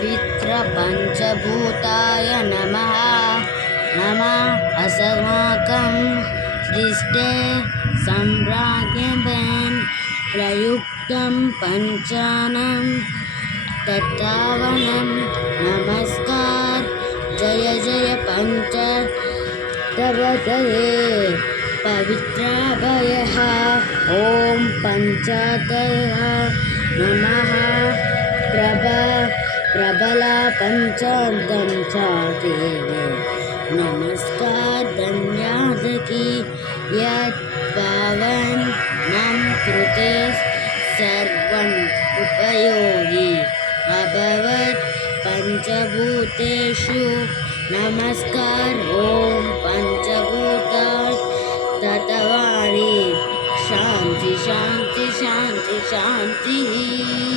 पवित्रपञ्चभूताय नमः। नमः अस्माकं सृष्टे सम्राज्ञेन प्रयुक्तं पञ्चानं तत्तावनं नमस्कार। जय जय पञ्च तवतये पवित्राभयः। ॐ पञ्चातयः नमः। प्रबला पञ्चादं चादेवे नमस्कार। धन्यादकी यत् पावन मम कृते सर्वं उपयोगी अभवत् पञ्चभूतेषु नमस्कार। ॐ पञ्चभूताय तत्त्वानि शान्ति शान्ति शान्ति शान्तिः।